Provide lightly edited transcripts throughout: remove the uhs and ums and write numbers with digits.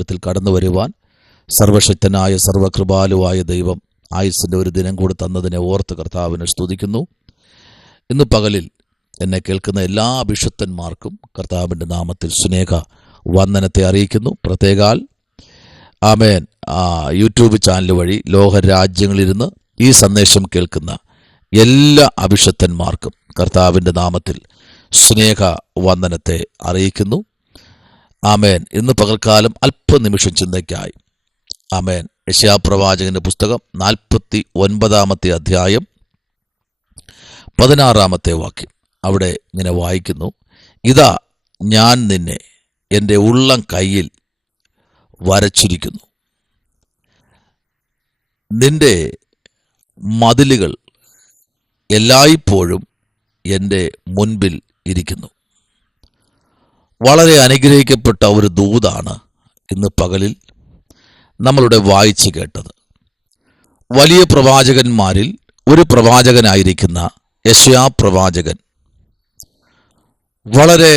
സന്നിധിയിൽ കടന്നു വരുവാൻ സർവശക്തനായ സർവകൃപാലുവായ ദൈവം ആയുസ്സിൻ്റെ ഒരു ദിനം കൂടി തന്നതിനെ ഓർത്ത് കർത്താവിനെ സ്തുതിക്കുന്നു. ഇന്ന് പകലിൽ എന്നെ കേൾക്കുന്ന എല്ലാ അഭിഷിക്തന്മാർക്കും കർത്താവിൻ്റെ നാമത്തിൽ സ്നേഹ വന്ദനത്തെ അറിയിക്കുന്നു. പ്രത്യേകാൽ ആമേൻ യൂട്യൂബ് ചാനൽ വഴി ലോകരാജ്യങ്ങളിലിരുന്ന് ഈ സന്ദേശം കേൾക്കുന്ന എല്ലാ അഭിഷിക്തന്മാർക്കും കർത്താവിൻ്റെ നാമത്തിൽ സ്നേഹ വന്ദനത്തെ അറിയിക്കുന്നു. ആമേൻ. ഇന്ന് പകൽക്കാലം അല്പനിമിഷം ചിന്തയ്ക്കായി ആമേൻ യെശയ്യാപ്രവാചകന്റെ പുസ്തകം 49 അധ്യായം 16 വാക്യം. അവിടെ ഇങ്ങനെ വായിക്കുന്നു, ഇതാ ഞാൻ നിന്നെ എൻ്റെ ഉള്ളം കയ്യിൽ വരച്ചിരിക്കുന്നു, നിന്റെ മതിലുകൾ എല്ലായ്പ്പോഴും എൻ്റെ മുൻപിൽ ഇരിക്കുന്നു. വളരെ അനുഗ്രഹിക്കപ്പെട്ട ഒരു ദൂതാണ് ഇന്ന് പകലിൽ നമ്മളുടെ വായിച്ചു കേട്ടത്. വലിയ പ്രവാചകന്മാരിൽ ഒരു പ്രവാചകനായിരിക്കുന്ന യെശയ്യാപ്രവാചകൻ വളരെ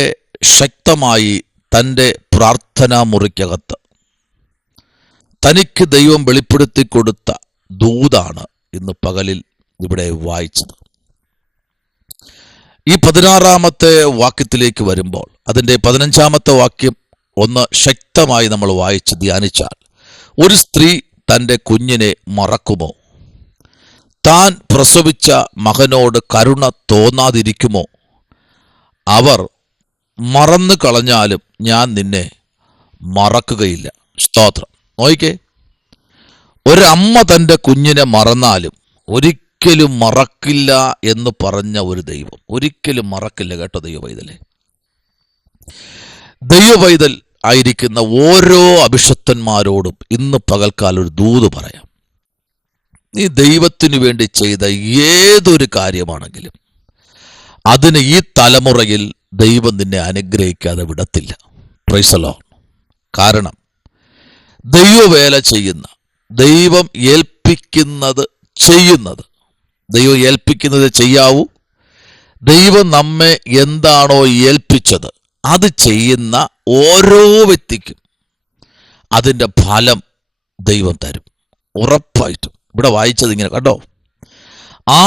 ശക്തമായി തൻ്റെ പ്രാർത്ഥനാ മുറിക്കകത്ത് തനിക്ക് ദൈവം വെളിപ്പെടുത്തി കൊടുത്ത ദൂതാണ് ഇന്ന് പകലിൽ ഇവിടെ വായിച്ചത്. ഈ 16 വാക്യത്തിലേക്ക് വരുമ്പോൾ അതിൻ്റെ 15 വാക്യം ഒന്ന് ശക്തമായി നമ്മൾ വായിച്ച് ധ്യാനിച്ചാൽ, ഒരു സ്ത്രീ തൻ്റെ കുഞ്ഞിനെ മറക്കുമോ? താൻ പ്രസവിച്ച മകനോട് കരുണ തോന്നാതിരിക്കുമോ? അവർ മറന്നു കളഞ്ഞാലും ഞാൻ നിന്നെ മറക്കുകയില്ല. സ്തോത്രം. നോയിക്കേ, ഒരമ്മ തൻ്റെ കുഞ്ഞിനെ മറന്നാലും ഒരിക്കലും മറക്കില്ല എന്ന് പറഞ്ഞ ഒരു ദൈവം ഒരിക്കലും മറക്കില്ല. കേട്ടോ ദൈവപൈതലേ, ദൈവപൈതൽ ആയിരിക്കുന്ന ഓരോ അഭിഷിക്തന്മാരോടും ഇന്ന് പകൽക്കാലം ഒരു ദൂത് പറയാം. നീ ദൈവത്തിനു വേണ്ടി ചെയ്ത ഏതൊരു കാര്യമാണെങ്കിലും അതിന് ഈ തലമുറയിൽ ദൈവം നിന്നെ അനുഗ്രഹിക്കാതെ വിടത്തില്ല. Price the Lord. കാരണം ദൈവവേല ചെയ്യുന്ന, ദൈവം ഏൽപ്പിക്കുന്നത് ചെയ്യുന്നത്, ദൈവം ഏൽപ്പിക്കുന്നത് ചെയ്യാവൂ. ദൈവം നമ്മെ എന്താണോ ഏൽപ്പിച്ചത് അത് ചെയ്യുന്ന ഓരോ വ്യക്തിക്കും അതിൻ്റെ ഫലം ദൈവം തരും, ഉറപ്പായിട്ടും. ഇവിടെ വായിച്ചത് ഇങ്ങനെ കണ്ടോ,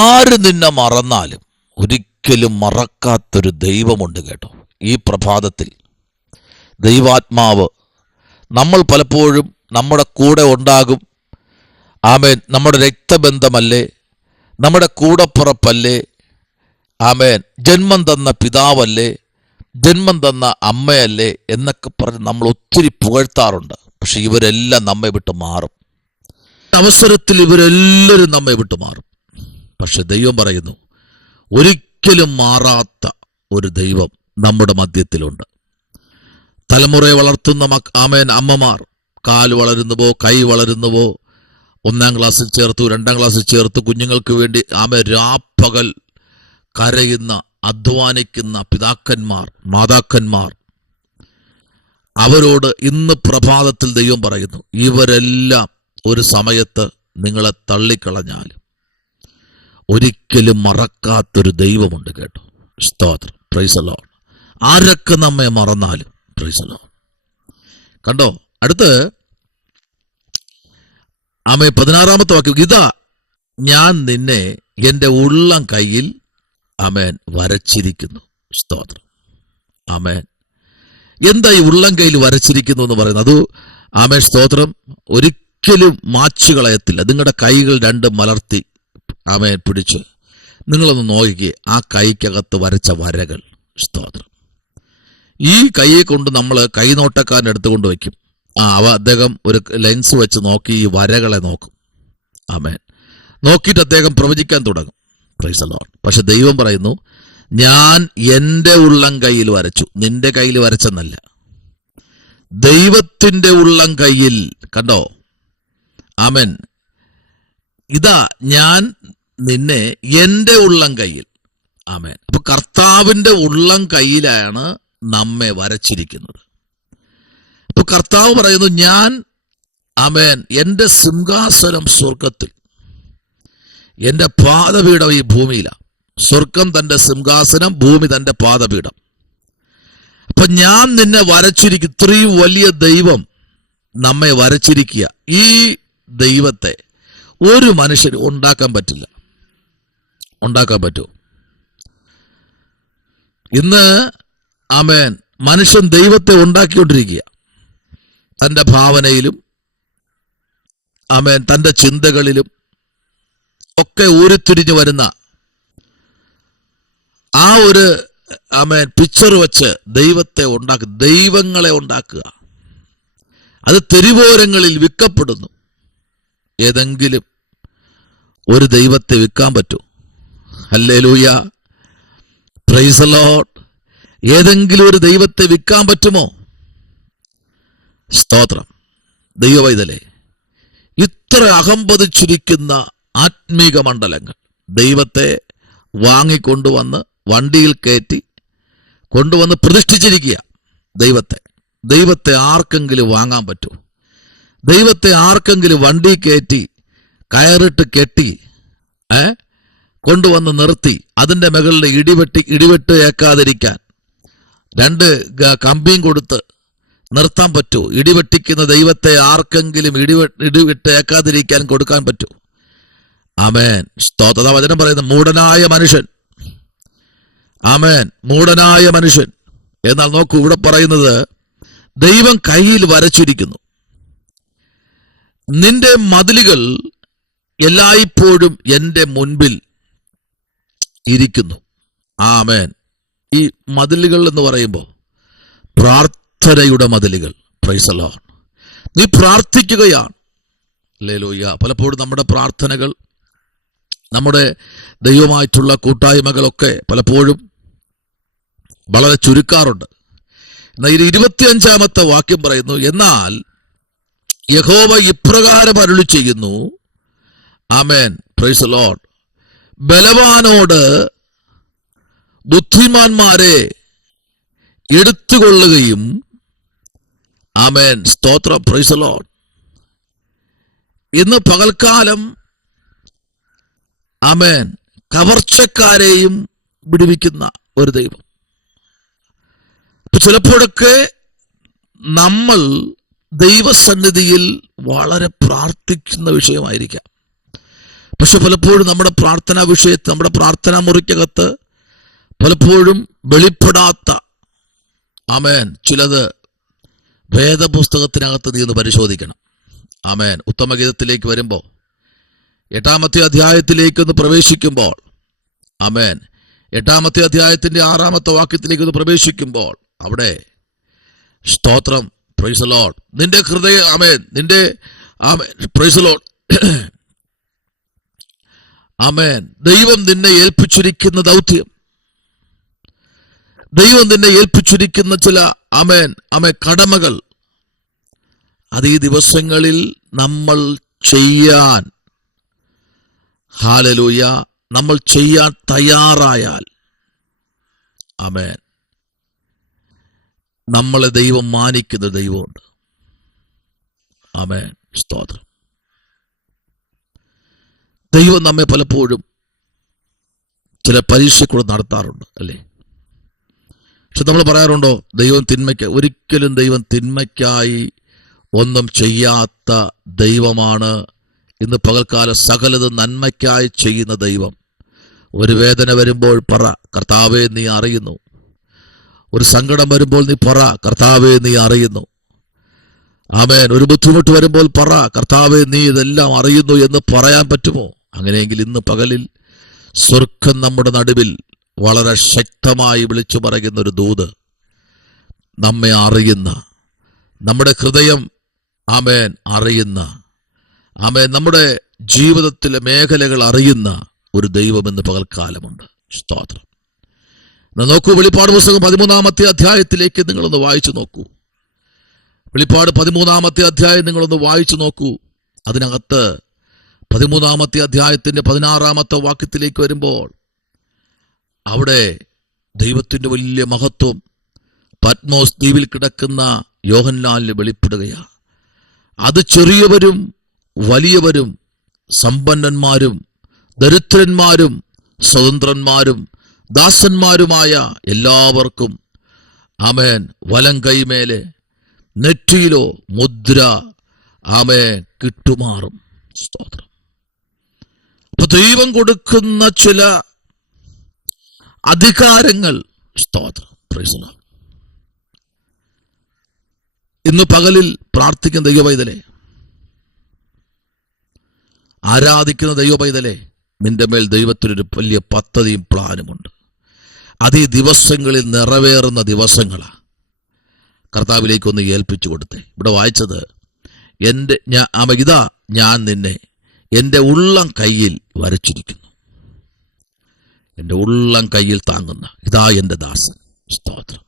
ആര് നിന്നെ മറന്നാലും ഒരിക്കലും മറക്കാത്തൊരു ദൈവമുണ്ട്. കേട്ടോ, ഈ പ്രഭാതത്തിൽ ദൈവാത്മാവ് നമ്മൾ പലപ്പോഴും നമ്മുടെ കൂടെ ഉണ്ടാകും. ആമേൻ. നമ്മുടെ രക്തബന്ധമല്ലേ, നമ്മുടെ കൂടപ്പുറപ്പല്ലേ, ആമേൻ, ജന്മം തന്ന പിതാവല്ലേ, ജന്മം തന്ന അമ്മയല്ലേ എന്നൊക്കെ പറഞ്ഞ് നമ്മൾ ഒത്തിരി പുകഴ്ത്താറുണ്ട്. പക്ഷെ ഇവരെല്ലാം നമ്മെ വിട്ട് മാറും. അവസരത്തിൽ ഇവരെല്ലാവരും നമ്മെ വിട്ട് മാറും. പക്ഷെ ദൈവം പറയുന്നു, ഒരിക്കലും മാറാത്ത ഒരു ദൈവം നമ്മുടെ മധ്യത്തിലുണ്ട്. തലമുറയെ വളർത്തുന്ന ആമേൻ അമ്മമാർ, കാൽ വളരുന്നുവോ കൈ വളരുന്നുവോ, 1ാം ക്ലാസ്സിൽ ചേർത്തു, 2ാം ക്ലാസ്സിൽ ചേർത്ത്, കുഞ്ഞുങ്ങൾക്ക് വേണ്ടി ആമേൻ രാപ്പകൽ കരയുന്ന അധ്വാനിക്കുന്ന പിതാക്കന്മാർ, മാതാക്കന്മാർ, അവരോട് ഇന്ന് പ്രഭാതത്തിൽ ദൈവം പറയുന്നു, ഇവരെല്ലാം ഒരു സമയത്ത് നിങ്ങളെ തള്ളിക്കളഞ്ഞാലും ഒരിക്കലും മറക്കാത്തൊരു ദൈവമുണ്ട്. കേട്ടോ, സ്തോത്രം. Price the Lord. ആരൊക്കെ നമ്മെ മറന്നാലും പ്രൈസ് ദി ലോർഡ്. കണ്ടോ, അടുത്ത് ആമേൻ 16 വാക്യം, ഇതാ ഞാൻ നിന്നെ എൻ്റെ ഉള്ളം കയ്യിൽ ആമേൻ വരച്ചിരിക്കുന്നു. സ്തോത്രം. ആമേൻ. എന്താ ഈ ഉള്ളം കയ്യിൽ വരച്ചിരിക്കുന്നു എന്ന് പറയുന്നത്? അത് ആമേൻ സ്തോത്രം ഒരിക്കലും മാച്ചു കളയത്തില്ല. നിങ്ങളുടെ കൈകൾ രണ്ടും മലർത്തി ആമേൻ പിടിച്ച് നിങ്ങളൊന്ന് നോക്കിക്കേ, ആ കൈക്കകത്ത് വരച്ച വരകൾ. സ്തോത്രം. ഈ കൈയെ കൊണ്ട് നമ്മൾ കൈനോട്ടക്കാരൻ്റെ അടുത്ത് കൊണ്ട് വയ്ക്കും. അദ്ദേഹം ഒരു ലെൻസ് വെച്ച് നോക്കി ഈ വരകളെ നോക്കും. ആമേൻ. നോക്കിയിട്ട് അദ്ദേഹം പ്രവചിക്കാൻ തുടങ്ങും. Price the Lord. പക്ഷെ ദൈവം പറയുന്നു, ഞാൻ എൻ്റെ ഉള്ളം കയ്യിൽ വരച്ചു. നിന്റെ കയ്യിൽ വരച്ചെന്നല്ല, ദൈവത്തിൻ്റെ ഉള്ളം കയ്യിൽ. കണ്ടോ, ആമേൻ. ഇതാ ഞാൻ നിന്നെ എൻ്റെ ഉള്ളം കയ്യിൽ. ആമേൻ. അപ്പൊ കർത്താവിൻ്റെ ഉള്ളം കയ്യിലാണ് നമ്മെ വരച്ചിരിക്കുന്നത്. അപ്പൊ കർത്താവ് പറയുന്നു, ഞാൻ ആമേൻ എൻ്റെ സിംഹാസനം സ്വർഗത്തിൽ, എൻ്റെ പാദപീഠം ഈ ഭൂമിയിലാണ്. സ്വർഗം തൻ്റെ സിംഹാസനം, ഭൂമി തൻ്റെ പാദപീഠം. അപ്പൊ ഞാൻ നിന്നെ വരച്ചിരിക്കും. ഇത്രയും വലിയ ദൈവം നമ്മെ വരച്ചിരിക്കുക. ഈ ദൈവത്തെ ഒരു മനുഷ്യന് ഉണ്ടാക്കാൻ പറ്റില്ല. ഉണ്ടാക്കാൻ പറ്റുമോ? ഇന്ന് ആമേൻ മനുഷ്യൻ ദൈവത്തെ ഉണ്ടാക്കിക്കൊണ്ടിരിക്കുക. തൻ്റെ ഭാവനയിലും ആമേൻ തൻ്റെ ചിന്തകളിലും ഒക്കെ ഊരിത്തിരിഞ്ഞു വരുന്ന ആ ഒരു ആമേൻ പിക്ചർ വെച്ച് ദൈവത്തെ ഉണ്ടാക്കുക, ദൈവങ്ങളെ ഉണ്ടാക്കുക. അത് തെരുവോരങ്ങളിൽ വിൽക്കപ്പെടുന്നു. ഏതെങ്കിലും ഒരു ദൈവത്തെ വിൽക്കാൻ പറ്റൂ? Hallelujah, price the Lord. ഏതെങ്കിലും ഒരു ദൈവത്തെ വിൽക്കാൻ പറ്റുമോ? സ്തോത്രം. ദൈവവൈതലേ, ഇത്ര അഹംപതിച്ചിരിക്കുന്ന ആത്മീക മണ്ഡലങ്ങൾ ദൈവത്തെ വാങ്ങിക്കൊണ്ടുവന്ന് വണ്ടിയിൽ കയറ്റി കൊണ്ടുവന്ന് പ്രതിഷ്ഠിച്ചിരിക്കുക. ദൈവത്തെ ആർക്കെങ്കിലും വാങ്ങാൻ പറ്റുമോ? ദൈവത്തെ ആർക്കെങ്കിലും വണ്ടി കയറ്റി കയറിട്ട് കെട്ടി കൊണ്ടുവന്ന് നിർത്തി അതിൻ്റെ മുകളിൽ ഇടിവെട്ട് ഏക്കാതിരിക്കാൻ 2 കമ്പിയും കൊടുത്ത് നിർത്താൻ പറ്റൂ? ഇടിവെട്ടിക്കുന്ന ദൈവത്തെ ആർക്കെങ്കിലും ഇടിവെട്ട് ഏക്കാതിരിക്കാൻ കൊടുക്കാൻ പറ്റൂ? ആമേൻ, സ്തോത്ര. വചനം പറയുന്ന മൂഢനായ മനുഷ്യൻ. ആമേൻ, മൂഢനായ മനുഷ്യൻ. എന്നാൽ നോക്കൂ, ഇവിടെ പറയുന്നത് ദൈവം കയ്യിൽ വരച്ചിരിക്കുന്നു. നിന്റെ മതിലുകൾ എല്ലായ്പ്പോഴും എൻ്റെ മുൻപിൽ ഇരിക്കുന്നു. ആമേൻ. ഈ മതിലുകൾ എന്ന് പറയുമ്പോൾ പ്രാർത്ഥനയുടെ മതിലുകൾ. Price the Lord. നീ പ്രാർത്ഥിക്കുകയാണ്. ഹല്ലേലൂയ. പലപ്പോഴും നമ്മുടെ പ്രാർത്ഥനകൾ, നമ്മുടെ ദൈവമായിട്ടുള്ള കൂട്ടായ്മകളൊക്കെ പലപ്പോഴും വളരെ ചുരുക്കാറുണ്ട്. എന്നാൽ 25-ാമത്തെ വാക്യം പറയുന്നു, എന്നാൽ യഹോവ ഇപ്രകാരം അരുളി ചെയ്യുന്നു. ആമേൻ, പ്രൈസ് ദി ലോർഡ്. ബലവാനോട് ബുദ്ധിമാന്മാരെ എടുത്തുകൊള്ളുകയും, ആമേൻ, സ്തോത്രം, പ്രൈസ് ദി ലോർഡ്. ഇന്ന് പകൽക്കാലം ആമേൻ കവർച്ചക്കാരെയും വിടുവിക്കുന്ന ഒരു ദൈവം. ചിലപ്പോഴൊക്കെ നമ്മൾ ദൈവസന്നിധിയിൽ വളരെ പ്രാർത്ഥിക്കുന്ന വിഷയമായിരിക്കാം. പക്ഷെ പലപ്പോഴും നമ്മുടെ പ്രാർത്ഥനാ വിഷയത്തിൽ, നമ്മുടെ പ്രാർത്ഥനാ മുറിക്കകത്ത് പലപ്പോഴും വെളിപ്പെടാത്ത ആമേൻ ചിലത് വേദപുസ്തകത്തിനകത്ത് നീ ഒന്ന് പരിശോധിക്കണം. ആമേൻ. ഉത്തമഗീതത്തിലേക്ക് വരുമ്പോൾ 8-ാമത്തെ അധ്യായത്തിലേക്ക് ഒന്ന് പ്രവേശിക്കുമ്പോൾ, ആമേൻ, 8-ാമത്തെ അധ്യായത്തിന്റെ 6-ാമത്തെ വാക്യത്തിലേക്ക് ഒന്ന് പ്രവേശിക്കുമ്പോൾ അവിടെ സ്തോത്രം, പ്രൈസ് ദി ലോർഡ്, നിന്റെ ഹൃദയ ആമേൻ, നിന്റെ ആമേൻ, പ്രൈസ് ദി ലോർഡ്, ആമേൻ, ദൈവം നിന്നെ ഏൽപ്പിച്ചിരിക്കുന്ന ദൗത്യം, ദൈവം നിന്നെ ഏൽപ്പിച്ചിരിക്കുന്ന ചില ആമേൻ കടമകൾ, അത് ഈ ദിവസങ്ങളിൽ നമ്മൾ ചെയ്യാൻ, ഹല്ലേലൂയ, നമ്മൾ ചെയ്യാൻ തയ്യാറായാൽ, ആമേൻ, നമ്മളെ ദൈവം മാനിക്കുന്ന ദൈവമുണ്ട്. ആമേൻ, സ്തോത്രം. ദൈവം നമ്മെ പലപ്പോഴും ചില പരീക്ഷകൾ നടത്താറുണ്ട്, അല്ലേ? പക്ഷെ നമ്മൾ പറയാറുണ്ടോ ദൈവം ഒരിക്കലും ദൈവം തിന്മയ്ക്കായി ഒന്നും ചെയ്യാത്ത ദൈവമാണ്. ഇന്ന് പകൽക്കാല സകലത് നന്മയ്ക്കായി ചെയ്യുന്ന ദൈവം. ഒരു വേദന വരുമ്പോൾ പറ, കർത്താവേ നീ അറിയുന്നു. ഒരു സങ്കടം വരുമ്പോൾ നീ പറ, കർത്താവേ നീ അറിയുന്നു. ആമേൻ. ഒരു ബുദ്ധിമുട്ട് വരുമ്പോൾ പറ, കർത്താവേ നീ ഇതെല്ലാം അറിയുന്നു എന്ന് പറയാൻ പറ്റുമോ? അങ്ങനെയെങ്കിൽ ഇന്ന് പകലിൽ സ്വർഗം നമ്മുടെ നടുവിൽ വളരെ ശക്തമായി വിളിച്ചു പറയുന്ന ഒരു ദൂത്, നമ്മെ അറിയുന്ന, നമ്മുടെ ഹൃദയം ആമേൻ അറിയുന്ന, ആമേൻ, നമ്മുടെ ജീവിതത്തിലെ മേഖലകൾ അറിയുന്ന ഒരു ദൈവമെന്ന് പകൽക്കാലമുണ്ട്. സ്തോത്രം. നോക്കൂ, വെളിപ്പാട് പുസ്തകം 13-ാമത്തെ അധ്യായത്തിലേക്ക് നിങ്ങളൊന്ന് വായിച്ചു നോക്കൂ. വെളിപ്പാട് 13-ാമത്തെ അധ്യായം നിങ്ങളൊന്ന് വായിച്ചു നോക്കൂ. അതിനകത്ത് 13-ാമത്തെ അധ്യായത്തിന്റെ 16-ാമത്തെ വാക്യത്തിലേക്ക് വരുമ്പോൾ അവിടെ ദൈവത്തിന്റെ വലിയ മഹത്വം പത്മോസ് ദ്വീപിൽ കിടക്കുന്ന യോഹന്നാനിൽ വെളിപ്പെടുകയാണ്. അത് ചെറിയവരും വലിയവരും സമ്പന്നന്മാരും ദരിദ്രന്മാരും സ്വതന്ത്രന്മാരും ദാസന്മാരുമായ എല്ലാവർക്കും ആമേൻ വലം കൈമേലെ നെറ്റിയിലോ മുദ്ര കിട്ടുമാറും. സ്തോത്രം. അപ്പൊ ദൈവം കൊടുക്കുന്ന ചില അധികാരങ്ങൾ. സ്തോത്രം. Price the Lord. ഇന്ന് പകലിൽ പ്രാർത്ഥിക്കുന്ന ദൈവപൈതലേ, ആരാധിക്കുന്ന ദൈവപൈതലേ, നിന്റെ മേൽ ദൈവത്തിനൊരു വലിയ പദ്ധതിയും പ്ലാനുമുണ്ട്. അത് ഈ ദിവസങ്ങളിൽ നിറവേറുന്ന ദിവസങ്ങളാ. കർത്താവിലേക്കൊന്ന് ഏൽപ്പിച്ചു കൊടുത്തേ. ഇവിടെ വായിച്ചത് ഇതാ ഞാൻ നിന്നെ എൻ്റെ ഉള്ളം കയ്യിൽ വരച്ചിരിക്കുന്നു. എൻ്റെ ഉള്ളം കയ്യിൽ താങ്ങുന്ന ഇതാ എൻ്റെ ദാസൻ. സ്തോത്രം.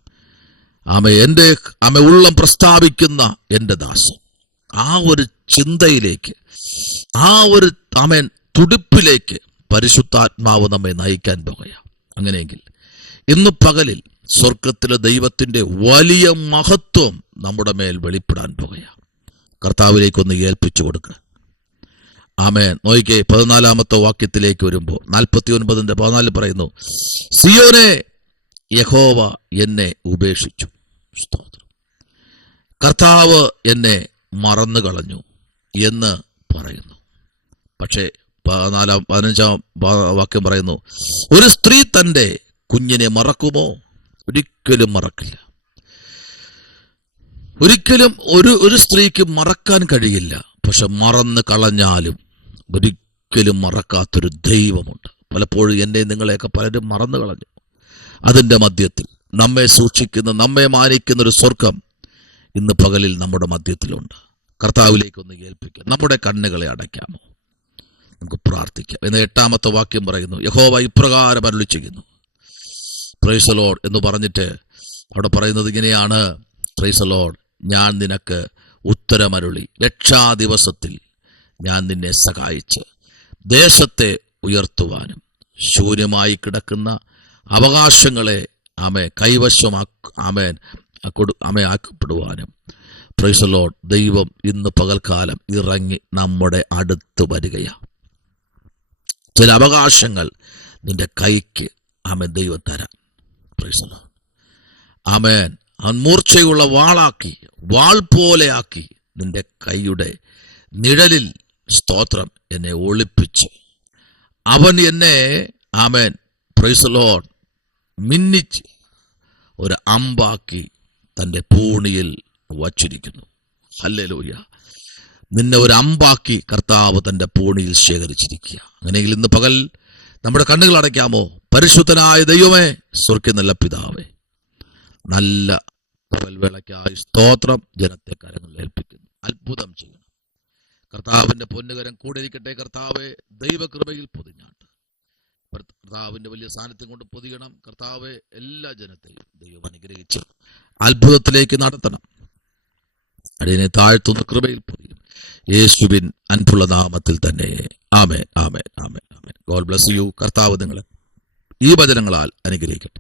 ഉള്ളം പ്രസ്താവിക്കുന്ന എൻ്റെ ദാസൻ. ആ ഒരു ചിന്തയിലേക്ക്, ആ ഒരു തുടിപ്പിലേക്ക് പരിശുദ്ധാത്മാവ് നമ്മെ നയിക്കാൻ പോകുകയാണ്. അങ്ങനെയെങ്കിൽ ഇന്ന് പകലിൽ സ്വർഗത്തിലെ ദൈവത്തിന്റെ വലിയ മഹത്വം നമ്മുടെ മേൽ വെളിപ്പെടാൻ പോകുകയാണ്. കർത്താവിലേക്കൊന്ന് ഏൽപ്പിച്ചു കൊടുക്കുക. ആമേൻ. നോയിക്കേ, 14-ാമത്തെ വാക്യത്തിലേക്ക് വരുമ്പോൾ 49:14 പറയുന്നു, സിയോനെ, യഹോവ എന്നെ ഉപേക്ഷിച്ചു. സ്തോത്രം. കർത്താവ് എന്നെ മറന്നു കളഞ്ഞു എന്ന് പറയുന്നു. പക്ഷേ 15-ാം വാക്യം പറയുന്നു, ഒരു സ്ത്രീ തൻ്റെ കുഞ്ഞിനെ മറക്കുമോ? ഒരിക്കലും മറക്കില്ല. ഒരിക്കലും ഒരു സ്ത്രീക്ക് മറക്കാൻ കഴിയില്ല. പക്ഷെ മറന്നു കളഞ്ഞാലും ഒരിക്കലും മറക്കാത്തൊരു ദൈവമുണ്ട്. പലപ്പോഴും എന്നെ നിങ്ങളെയൊക്കെ പലരും മറന്നു കളഞ്ഞു. അതിൻ്റെ മധ്യത്തിൽ നമ്മെ സൂക്ഷിക്കുന്ന, നമ്മെ മാനിക്കുന്ന ഒരു സ്വർഗം ഇന്ന് പകലിൽ നമ്മുടെ മധ്യത്തിലുണ്ട്. കർത്താവിലേക്കൊന്ന് ഏൽപ്പിക്കുക. നമ്മുടെ കണ്ണുകളെ അടയ്ക്കാമോ? നമുക്ക് പ്രാർത്ഥിക്കാം. എന്ന് 8-ാമത്തെ വാക്യം പറയുന്നു, യഹോവ ഇപ്രകാരം അരുളി ചെയ്യുന്നു. പ്രൈസ് ദി ലോർഡ് എന്ന് പറഞ്ഞിട്ട് അവിടെ പറയുന്നത് ഇങ്ങനെയാണ്, പ്രൈസ് ദി ലോർഡ്, ഞാൻ നിനക്ക് ഉത്തരമരുളി, രക്ഷാദിവസത്തിൽ ഞാൻ നിന്നെ സഹായിച്ച് ദേശത്തെ ഉയർത്തുവാനും ശൂന്യമായി കിടക്കുന്ന അവകാശങ്ങളെ ആക്കപ്പെടുവാനും. Price the Lord. ദൈവം ഇന്ന് പകൽക്കാലം ഇറങ്ങി നമ്മുടെ അടുത്ത് വരികയാണ്. ചില അവകാശങ്ങൾ നിന്റെ കൈക്ക് ദൈവം തരാം. Praise the lord. ആമേൻ. മൂർച്ചയുള്ള വാളാക്കി, വാൾ പോലെ ആക്കി നിന്റെ കൈയുടെ നിഴലിൽ, സ്തോത്രം, എന്നെ ഒളിപ്പിച്ച് അവൻ എന്നെ പ്രൈസ് ദി ലോർഡ് മിന്നിച്ച് ഒരു അമ്പാക്കി തൻ്റെ പൂണിയിൽ വച്ചിരിക്കുന്നു. ഹല്ലേലൂയ. നിന്നെ ഒരു അമ്പാക്കി കർത്താവ് തൻ്റെ പൂണിയിൽ ശേഖരിച്ചിരിക്കുക. അങ്ങനെയെങ്കിൽ ഇന്ന് പകൽ നമ്മുടെ കണ്ണുകൾ അടയ്ക്കാമോ? പരിശുദ്ധനായ ദൈവമേ, സ്വർഗ്ഗ നല്ല പിതാവേ, നല്ല പകൽവേളയ്ക്കായി സ്തോത്രം. ജനത്തെ കരങ്ങളിൽ ഏൽപ്പിക്കുന്നു. അത്ഭുതം ചെയ്യണം. കർത്താവിന്റെ പൊന്നുകരം കൂടെ ഇരിക്കട്ടെ. കർത്താവെ, ദൈവകൃപയിൽ പൊതിഞ്ഞാട്ട് കർത്താവിന്റെ വലിയ സാന്നിധ്യം കൊണ്ട് പൊതിയണം. കർത്താവെ, എല്ലാ ജനത്തെയും ദൈവം അനുഗ്രഹിച്ച് അത്ഭുതത്തിലേക്ക് നടത്തണം. അടിയനെ താഴ്ത്തുന്ന കൃപയിൽ പൊതിയും. യേശുവിൻ അൻപുള്ള നാമത്തിൽ തന്നെ. ആമേൻ, ആമേൻ, ആമേൻ, ആമേൻ. God bless you. കർത്താവ് നിങ്ങളെ ഈ വചനങ്ങളാൽ അനുഗ്രഹിക്കട്ടെ.